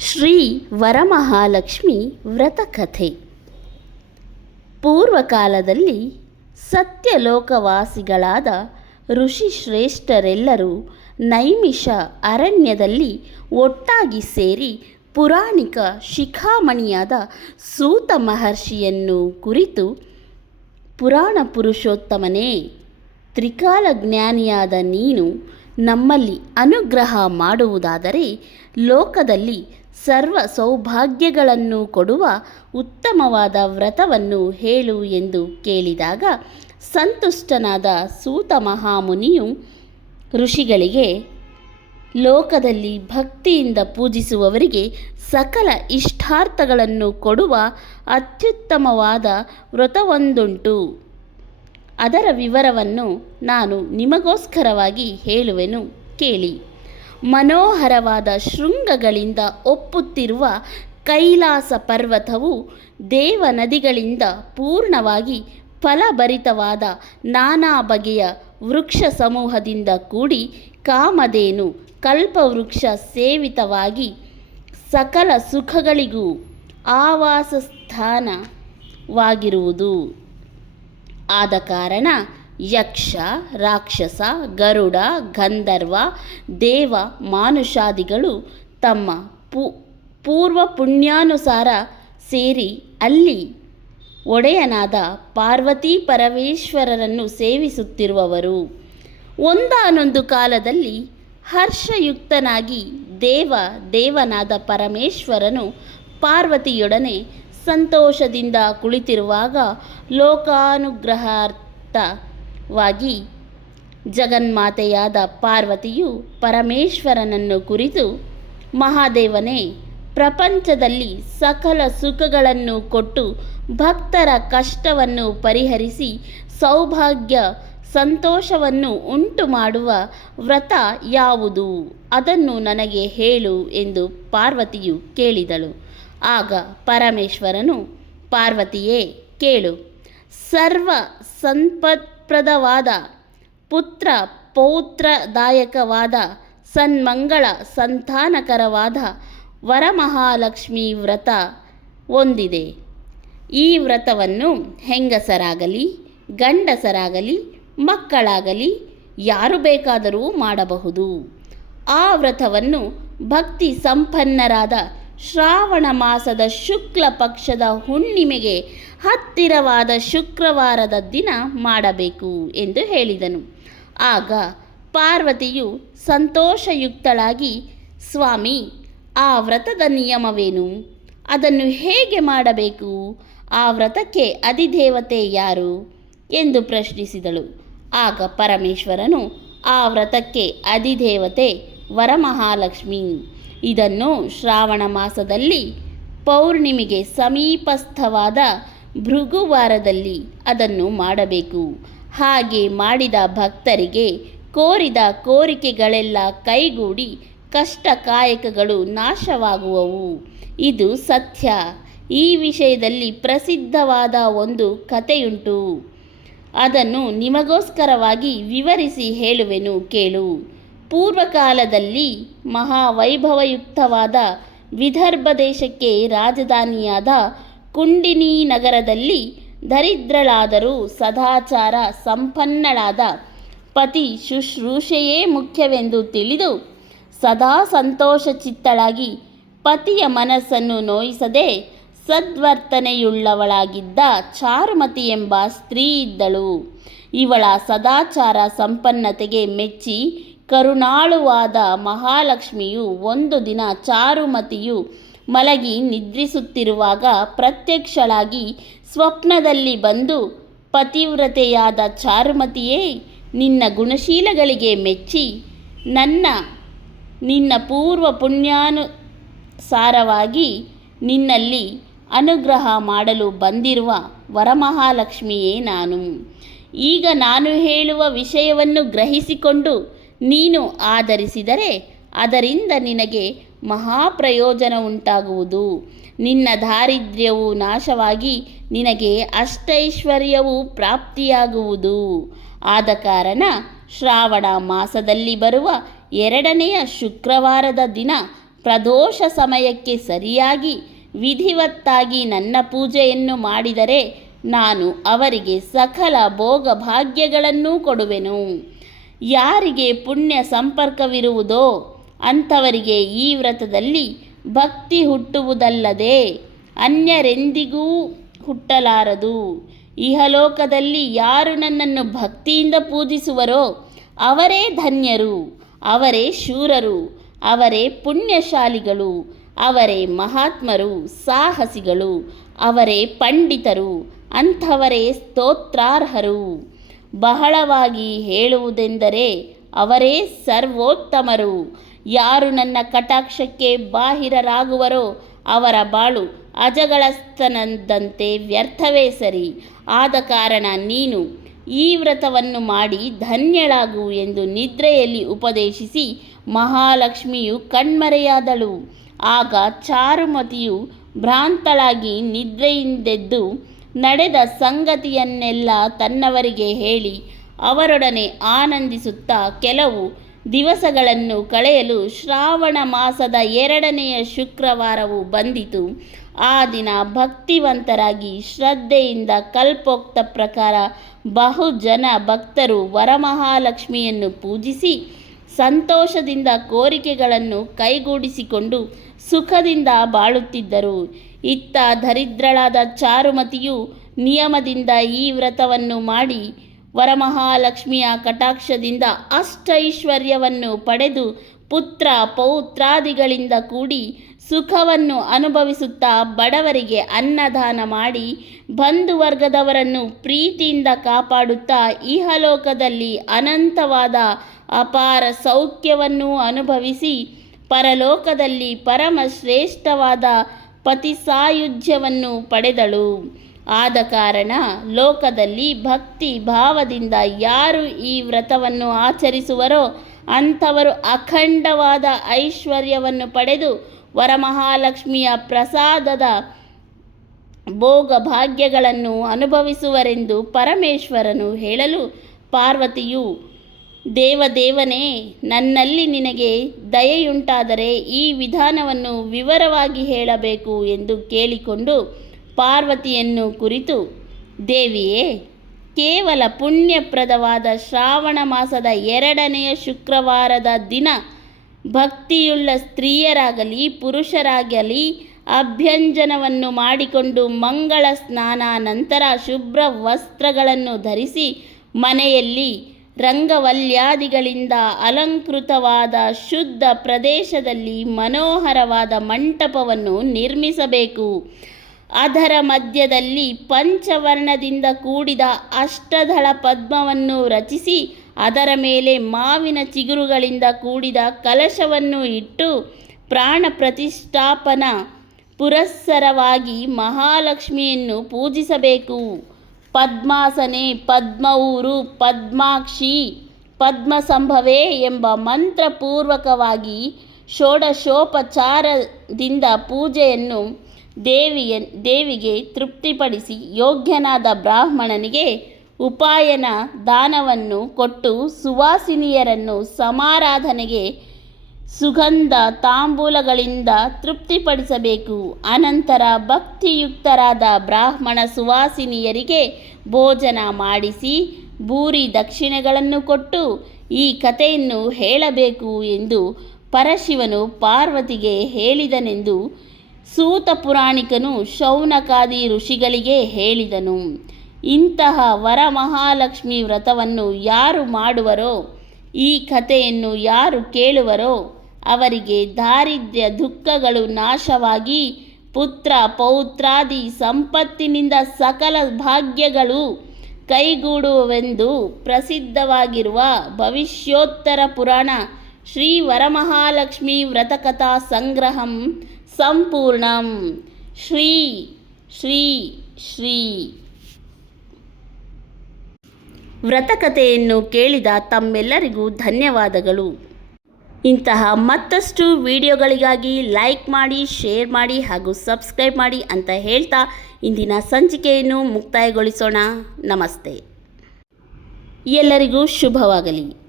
ಶ್ರೀ ವರಮಹಾಲಕ್ಷ್ಮಿ ವ್ರತಕಥೆ. ಪೂರ್ವಕಾಲದಲ್ಲಿ ಸತ್ಯಲೋಕವಾಸಿಗಳಾದ ಋಷಿಶ್ರೇಷ್ಠರೆಲ್ಲರೂ ನೈಮಿಷ ಅರಣ್ಯದಲ್ಲಿ ಒಟ್ಟಾಗಿ ಸೇರಿ ಪುರಾಣಿಕ ಶಿಖಾಮಣಿಯಾದ ಸೂತ ಮಹರ್ಷಿಯನ್ನು ಕುರಿತು ಪುರಾಣ ಪುರುಷೋತ್ತಮನೇ ತ್ರಿಕಾಲಜ್ಞಾನಿಯಾದ ನೀನು ನಮ್ಮಲ್ಲಿ ಅನುಗ್ರಹ ಮಾಡುವುದಾದರೆ ಲೋಕದಲ್ಲಿ ಸರ್ವ ಸೌಭಾಗ್ಯಗಳನ್ನು ಕೊಡುವ ಉತ್ತಮವಾದ ವ್ರತವನ್ನು ಹೇಳು ಎಂದು ಕೇಳಿದಾಗ ಸಂತುಷ್ಟನಾದ ಸೂತ ಮಹಾಮುನಿಯು ಋಷಿಗಳಿಗೆ, ಲೋಕದಲ್ಲಿ ಭಕ್ತಿಯಿಂದ ಪೂಜಿಸುವವರಿಗೆ ಸಕಲ ಇಷ್ಟಾರ್ಥಗಳನ್ನು ಕೊಡುವ ಅತ್ಯುತ್ತಮವಾದ ವ್ರತವೊಂದುಂಟು. ಅದರ ವಿವರವನ್ನು ನಾನು ನಿಮಗೋಸ್ಕರವಾಗಿ ಹೇಳುವೆನು, ಕೇಳಿ. ಮನೋಹರವಾದ ಶೃಂಗಗಳಿಂದ ಒಪ್ಪುತ್ತಿರುವ ಕೈಲಾಸ ಪರ್ವತವು ದೇವ ನದಿಗಳಿಂದ ಪೂರ್ಣವಾಗಿ ಫಲಭರಿತವಾದ ನಾನಾ ಬಗೆಯ ವೃಕ್ಷ ಸಮೂಹದಿಂದ ಕೂಡಿ ಕಾಮಧೇನು ಕಲ್ಪವೃಕ್ಷ ಸೇವಿತವಾಗಿ ಸಕಲ ಸುಖಗಳಿಗೂ ಆವಾಸ ಸ್ಥಾನವಾಗಿರುವುದು ಆದ ಕಾರಣ ಯಕ್ಷ, ರಾಕ್ಷಸ, ಗರುಡ, ಗಂಧರ್ವ, ದೇವ, ಮಾನುಷಾದಿಗಳು ತಮ್ಮ ಪೂ ಪೂರ್ವ ಪುಣ್ಯಾನುಸಾರ ಸೇರಿ ಅಲ್ಲಿ ಒಡೆಯನಾದ ಪಾರ್ವತಿ ಪರಮೇಶ್ವರರನ್ನು ಸೇವಿಸುತ್ತಿರುವವರು. ಒಂದಾನೊಂದು ಕಾಲದಲ್ಲಿ ಹರ್ಷಯುಕ್ತನಾಗಿ ದೇವ, ದೇವನಾದ ಪರಮೇಶ್ವರನು ಪಾರ್ವತಿಯೊಡನೆ ಸಂತೋಷದಿಂದ ಕುಳಿತಿರುವಾಗ ಲೋಕಾನುಗ್ರಹಾರ್ಥವಾಗಿ ಜಗನ್ಮಾತೆಯಾದ ಪಾರ್ವತಿಯು ಪರಮೇಶ್ವರನನ್ನು ಕುರಿತು, ಮಹಾದೇವನೇ, ಪ್ರಪಂಚದಲ್ಲಿ ಸಕಲ ಸುಖಗಳನ್ನು ಕೊಟ್ಟು ಭಕ್ತರ ಕಷ್ಟವನ್ನು ಪರಿಹರಿಸಿ ಸೌಭಾಗ್ಯ, ಸಂತೋಷವನ್ನು ಉಂಟು ಮಾಡುವ ವ್ರತ ಯಾವುದು? ಅದನ್ನು ನನಗೆ ಹೇಳು ಎಂದು ಪಾರ್ವತಿಯು ಕೇಳಿದಳು. ಆಗ ಪರಮೇಶ್ವರನು, ಪಾರ್ವತಿಯೇ, ಕೇಳು. ಸರ್ವ ಸಂಪತ್ಪ್ರದವಾದ ಪುತ್ರ ಪೌತ್ರದಾಯಕವಾದ, ಸನ್ಮಂಗಳ ಸಂತಾನಕರವಾದ ವರಮಹಾಲಕ್ಷ್ಮಿ ವ್ರತ ಹೊಂದಿದೆ. ಈ ವ್ರತವನ್ನು ಹೆಂಗಸರಾಗಲಿ, ಗಂಡಸರಾಗಲಿ, ಮಕ್ಕಳಾಗಲಿ ಯಾರು ಬೇಕಾದರೂ ಮಾಡಬಹುದು. ಆ ವ್ರತವನ್ನು ಭಕ್ತಿ ಸಂಪನ್ನರಾದ ಶ್ರಾವಣ ಮಾಸದ ಶುಕ್ಲ ಪಕ್ಷದ ಹುಣ್ಣಿಮೆಗೆ ಹತ್ತಿರವಾದ ಶುಕ್ರವಾರದ ದಿನ ಮಾಡಬೇಕು ಎಂದು ಹೇಳಿದನು. ಆಗ ಪಾರ್ವತಿಯು ಸಂತೋಷಯುಕ್ತಳಾಗಿ, ಸ್ವಾಮಿ, ಆ ವ್ರತದ ನಿಯಮವೇನು? ಅದನ್ನು ಹೇಗೆ ಮಾಡಬೇಕು? ಆ ವ್ರತಕ್ಕೆ ಅಧಿದೇವತೆ ಯಾರು? ಎಂದು ಪ್ರಶ್ನಿಸಿದಳು. ಆಗ ಪರಮೇಶ್ವರನು, ಆ ವ್ರತಕ್ಕೆ ಅಧಿದೇವತೆ ವರಮಹಾಲಕ್ಷ್ಮಿ. ಇದನ್ನು ಶ್ರಾವಣ ಮಾಸದಲ್ಲಿ ಪೌರ್ಣಿಮೆಗೆ ಸಮೀಪಸ್ಥವಾದ ಭೃಗುವಾರದಲ್ಲಿ ಅದನ್ನು ಮಾಡಬೇಕು. ಹಾಗೆ ಮಾಡಿದ ಭಕ್ತರಿಗೆ ಕೋರಿದ ಕೋರಿಕೆಗಳೆಲ್ಲ ಕೈಗೂಡಿ ಕಷ್ಟ ಕಾಯಕಗಳು ನಾಶವಾಗುವವು. ಇದು ಸತ್ಯ. ಈ ವಿಷಯದಲ್ಲಿ ಪ್ರಸಿದ್ಧವಾದ ಒಂದು ಕಥೆಯುಂಟು. ಅದನ್ನು ನಿಮಗೋಸ್ಕರವಾಗಿ ವಿವರಿಸಿ ಹೇಳುವೆನು ಕೇಳು. ಪೂರ್ವಕಾಲದಲ್ಲಿ ಮಹಾವೈಭವಯುಕ್ತವಾದ ವಿದರ್ಭ ದೇಶಕ್ಕೆ ರಾಜಧಾನಿಯಾದ ಕುಂಡಿನಿ ನಗರದಲ್ಲಿ ದರಿದ್ರಳಾದರೂ ಸದಾಚಾರ ಸಂಪನ್ನಳಾದ ಪತಿ ಶುಶ್ರೂಷೆಯೇ ಮುಖ್ಯವೆಂದು ತಿಳಿದು ಸದಾ ಸಂತೋಷ ಚಿತ್ತಳಾಗಿ ಪತಿಯ ಮನಸ್ಸನ್ನು ನೋಯಿಸದೆ ಸದ್ವರ್ತನೆಯುಳ್ಳವಳಾಗಿದ್ದ ಚಾರುಮತಿ ಎಂಬ ಸ್ತ್ರೀ ಇದ್ದಳು. ಇವಳ ಸದಾಚಾರ ಸಂಪನ್ನತೆಗೆ ಮೆಚ್ಚಿ ಕರುಣಾಳುವಾದ ಮಹಾಲಕ್ಷ್ಮಿಯು ಒಂದು ದಿನ ಚಾರುಮತಿಯು ಮಲಗಿ ನಿದ್ರಿಸುತ್ತಿರುವಾಗ ಪ್ರತ್ಯಕ್ಷಳಾಗಿ ಸ್ವಪ್ನದಲ್ಲಿ ಬಂದು, ಪತಿವ್ರತೆಯಾದ ಚಾರುಮತಿಯೇ, ನಿನ್ನ ಗುಣಶೀಲಗಳಿಗೆ ಮೆಚ್ಚಿ, ನನ್ನ, ನಿನ್ನ ಪೂರ್ವ ಪುಣ್ಯಾನುಸಾರವಾಗಿ ನಿನ್ನಲ್ಲಿ ಅನುಗ್ರಹ ಮಾಡಲು ಬಂದಿರುವ ವರಮಹಾಲಕ್ಷ್ಮಿಯೇ ನಾನು. ಈಗ ನಾನು ಹೇಳುವ ವಿಷಯವನ್ನು ಗ್ರಹಿಸಿಕೊಂಡು ನೀನು ಆಧರಿಸಿದರೆ ಅದರಿಂದ ನಿನಗೆ ಮಹಾಪ್ರಯೋಜನ ಉಂಟಾಗುವುದು ನಿನ್ನ ದಾರಿದ್ರ್ಯವು ನಾಶವಾಗಿ ನಿನಗೆ ಅಷ್ಟೈಶ್ವರ್ಯವು ಪ್ರಾಪ್ತಿಯಾಗುವುದು. ಆದ ಕಾರಣ ಶ್ರಾವಣ ಮಾಸದಲ್ಲಿ ಬರುವ ಎರಡನೆಯ ಶುಕ್ರವಾರದ ದಿನ ಪ್ರದೋಷ ಸಮಯಕ್ಕೆ ಸರಿಯಾಗಿ ವಿಧಿವತ್ತಾಗಿ ನನ್ನ ಪೂಜೆಯನ್ನು ಮಾಡಿದರೆ ನಾನು ಅವರಿಗೆ ಸಕಲ ಭೋಗ ಭಾಗ್ಯಗಳನ್ನೂ ಕೊಡುವೆನು. ಯಾರಿಗೆ ಪುಣ್ಯ ಸಂಪರ್ಕವಿರುವುದೋ ಅಂಥವರಿಗೆ ಈ ವ್ರತದಲ್ಲಿ ಭಕ್ತಿ ಹುಟ್ಟುವುದಲ್ಲದೆ ಅನ್ಯರೆಂದಿಗೂ ಹುಟ್ಟಲಾರದು. ಇಹಲೋಕದಲ್ಲಿ ಯಾರು ನನ್ನನ್ನು ಭಕ್ತಿಯಿಂದ ಪೂಜಿಸುವರೋ ಅವರೇ ಧನ್ಯರು, ಅವರೇ ಶೂರರು, ಅವರೇ ಪುಣ್ಯಶಾಲಿಗಳು, ಅವರೇ ಮಹಾತ್ಮರು, ಸಾಹಸಿಗಳು, ಅವರೇ ಪಂಡಿತರು, ಅಂಥವರೇ ಸ್ತೋತ್ರಾರ್ಹರು. ಬಹಳವಾಗಿ ಹೇಳುವುದೆಂದರೆ, ಅವರೇ ಸರ್ವೋತ್ತಮರು. ಯಾರು ನನ್ನ ಕಟಾಕ್ಷಕ್ಕೆ ಬಾಹಿರರಾಗುವರೋ, ಅವರ ಬಾಳು ಅಜಗಳಸ್ತನದಂತೆ ವ್ಯರ್ಥವೇ ಸರಿ. ಆದ ಕಾರಣ ನೀನು ಈ ವ್ರತವನ್ನು ಮಾಡಿ ಧನ್ಯಳಾಗು ಎಂದು ನಿದ್ರೆಯಲ್ಲಿ ಉಪದೇಶಿಸಿ ಮಹಾಲಕ್ಷ್ಮಿಯು ಕಣ್ಮರೆಯಾದಳು. ಆಗ ಚಾರುಮತಿಯು ಭ್ರಾಂತಳಾಗಿ ನಿದ್ರೆಯಿಂದೆದ್ದು ನಡೆದ ಸಂಗತಿಯನ್ನೆಲ್ಲ ತನ್ನವರಿಗೆ ಹೇಳಿ ಅವರೊಡನೆ ಆನಂದಿಸುತ್ತಾ ಕೆಲವು ದಿವಸಗಳನ್ನು ಕಳೆಯಲು ಶ್ರಾವಣ ಮಾಸದ ಎರಡನೆಯ ಶುಕ್ರವಾರವು ಬಂದಿತು. ಆ ದಿನ ಭಕ್ತಿವಂತರಾಗಿ ಶ್ರದ್ಧೆಯಿಂದ ಕಲ್ಪೋಕ್ತ ಪ್ರಕಾರ ಬಹುಜನ ಭಕ್ತರು ವರಮಹಾಲಕ್ಷ್ಮಿಯನ್ನು ಪೂಜಿಸಿ ಸಂತೋಷದಿಂದ ಕೋರಿಕೆಗಳನ್ನು ಕೈಗೂಡಿಸಿಕೊಂಡು ಸುಖದಿಂದ ಬಾಳುತ್ತಿದ್ದರು. ಇತ್ತ ದರಿದ್ರಳಾದ ಚಾರುಮತಿಯು ನಿಯಮದಿಂದ ಈ ವ್ರತವನ್ನು ಮಾಡಿ ವರಮಹಾಲಕ್ಷ್ಮಿಯ ಕಟಾಕ್ಷದಿಂದ ಅಷ್ಟೈಶ್ವರ್ಯವನ್ನು ಪಡೆದು ಪುತ್ರ ಪೌತ್ರಾದಿಗಳಿಂದ ಕೂಡಿ ಸುಖವನ್ನು ಅನುಭವಿಸುತ್ತಾ ಬಡವರಿಗೆ ಅನ್ನದಾನ ಮಾಡಿ ಬಂಧುವರ್ಗದವರನ್ನು ಪ್ರೀತಿಯಿಂದ ಕಾಪಾಡುತ್ತಾ ಇಹಲೋಕದಲ್ಲಿ ಅನಂತವಾದ ಅಪಾರ ಸೌಖ್ಯವನ್ನು ಅನುಭವಿಸಿ ಪರಲೋಕದಲ್ಲಿ ಪರಮ ಶ್ರೇಷ್ಠವಾದ ಪತಿ ಸಾಯುಜ್ಯವನ್ನು ಪಡೆದಳು. ಆದ ಕಾರಣ ಲೋಕದಲ್ಲಿ ಭಕ್ತಿ ಭಾವದಿಂದ ಯಾರು ಈ ವ್ರತವನ್ನು ಆಚರಿಸುವರೋ ಅಂಥವರು ಅಖಂಡವಾದ ಐಶ್ವರ್ಯವನ್ನು ಪಡೆದು ವರಮಹಾಲಕ್ಷ್ಮಿಯ ಪ್ರಸಾದದ ಭೋಗ ಭಾಗ್ಯಗಳನ್ನು ಅನುಭವಿಸುವರೆಂದು ಪರಮೇಶ್ವರನು ಹೇಳಲು ಪಾರ್ವತಿಯು ದೇವದೇವನೇ ನನ್ನಲ್ಲಿ ನಿನಗೆ ದಯೆಯುಂಟಾದರೆ ಈ ವಿಧಾನವನ್ನು ವಿವರವಾಗಿ ಹೇಳಬೇಕು ಎಂದು ಕೇಳಿಕೊಂಡು ಪಾರ್ವತಿಯನ್ನು ಕುರಿತು, ದೇವಿಯೇ, ಕೇವಲ ಪುಣ್ಯಪ್ರದವಾದ ಶ್ರಾವಣ ಮಾಸದ ಎರಡನೆಯ ಶುಕ್ರವಾರದ ದಿನ ಭಕ್ತಿಯುಳ್ಳ ಸ್ತ್ರೀಯರಾಗಲಿ, ಪುರುಷರಾಗಲಿ ಅಭ್ಯಂಜನವನ್ನು ಮಾಡಿಕೊಂಡು ಮಂಗಳ ಸ್ನಾನ ನಂತರ ಶುಭ್ರ ವಸ್ತ್ರಗಳನ್ನು ಧರಿಸಿ ಮನೆಯಲ್ಲಿ ರಂಗವಲ್ಯಾದಿಗಳಿಂದ ಅಲಂಕೃತವಾದ ಶುದ್ಧ ಪ್ರದೇಶದಲ್ಲಿ ಮನೋಹರವಾದ ಮಂಟಪವನ್ನು ನಿರ್ಮಿಸಬೇಕು. ಅದರ ಮಧ್ಯದಲ್ಲಿ ಪಂಚವರ್ಣದಿಂದ ಕೂಡಿದ ಅಷ್ಟದಳ ಪದ್ಮವನ್ನು ರಚಿಸಿ, ಅದರ ಮೇಲೆ ಮಾವಿನ ಚಿಗುರುಗಳಿಂದ ಕೂಡಿದ ಕಲಶವನ್ನು ಇಟ್ಟು ಪ್ರಾಣ ಪ್ರತಿಷ್ಠಾಪನ ಪುರಸ್ಸರವಾಗಿ ಮಹಾಲಕ್ಷ್ಮಿಯನ್ನು ಪೂಜಿಸಬೇಕು. ಪದ್ಮಾಸನೆ, ಪದ್ಮಊರು, ಪದ್ಮಾಕ್ಷಿ ಪದ್ಮ ಪದ್ಮಸಂಭವೇ ಎಂಬ ಮಂತ್ರಪೂರ್ವಕವಾಗಿ ಷೋಡಶೋಪಚಾರದಿಂದ ಪೂಜೆಯನ್ನು ದೇವಿಯ, ದೇವಿಗೆ ತೃಪ್ತಿಪಡಿಸಿ ಯೋಗ್ಯನಾದ ಬ್ರಾಹ್ಮಣನಿಗೆ ಉಪಾಯನ ದಾನವನ್ನು ಕೊಟ್ಟು ಸುವಾಸಿನಿಯರನ್ನು ಸಮಾರಾಧನೆಗೆ ಸುಗಂಧ ತಾಂಬೂಲಗಳಿಂದ ತೃಪ್ತಿಪಡಿಸಬೇಕು. ಅನಂತರ ಭಕ್ತಿಯುಕ್ತರಾದ ಬ್ರಾಹ್ಮಣ ಸುವಾಸಿನಿಯರಿಗೆ ಭೋಜನ ಮಾಡಿಸಿ ಭೂರಿ ದಕ್ಷಿಣೆಗಳನ್ನು ಕೊಟ್ಟು ಈ ಕಥೆಯನ್ನು ಹೇಳಬೇಕು ಎಂದು ಪರಶಿವನು ಪಾರ್ವತಿಗೆ ಹೇಳಿದನೆಂದು ಸೂತ ಪುರಾಣಿಕನು ಶೌನಕಾದಿ ಋಷಿಗಳಿಗೆ ಹೇಳಿದನು. ಇಂತಹ ವರಮಹಾಲಕ್ಷ್ಮಿ ವ್ರತವನ್ನು ಯಾರು ಮಾಡುವರೋ, ಈ ಕಥೆಯನ್ನು ಯಾರು ಕೇಳುವರೋ ಅವರಿಗೆ ದಾರಿದ್ರ್ಯ ದುಃಖಗಳು ನಾಶವಾಗಿ ಪುತ್ರ, ಪೌತ್ರಾದಿ ಸಂಪತ್ತಿನಿಂದ ಸಕಲ ಭಾಗ್ಯಗಳು ಕೈಗೂಡುವೆಂದು ಪ್ರಸಿದ್ಧವಾಗಿರುವ ಭವಿಷ್ಯೋತ್ತರ ಪುರಾಣ ಶ್ರೀ ವರಮಹಾಲಕ್ಷ್ಮಿ ವ್ರತಕಥಾ ಸಂಗ್ರಹಂ ಸಂಪೂರ್ಣಂ. ಶ್ರೀ ಶ್ರೀ ಶ್ರೀ. ವ್ರತಕಥೆಯನ್ನು ಕೇಳಿದ ತಮ್ಮೆಲ್ಲರಿಗೂ ಧನ್ಯವಾದಗಳು. ಇಂತಹ ಮತ್ತಷ್ಟು ವಿಡಿಯೋಗಳಿಗಾಗಿ ಲೈಕ್ ಮಾಡಿ, ಶೇರ್ ಮಾಡಿ ಹಾಗೂ ಸಬ್ಸ್ಕ್ರೈಬ್ ಮಾಡಿ ಅಂತ ಹೇಳ್ತಾ ಇಂದಿನ ಸಂಚಿಕೆಯನ್ನು ಮುಕ್ತಾಯಗೊಳಿಸೋಣ. ನಮಸ್ತೆ. ಎಲ್ಲರಿಗೂ ಶುಭವಾಗಲಿ.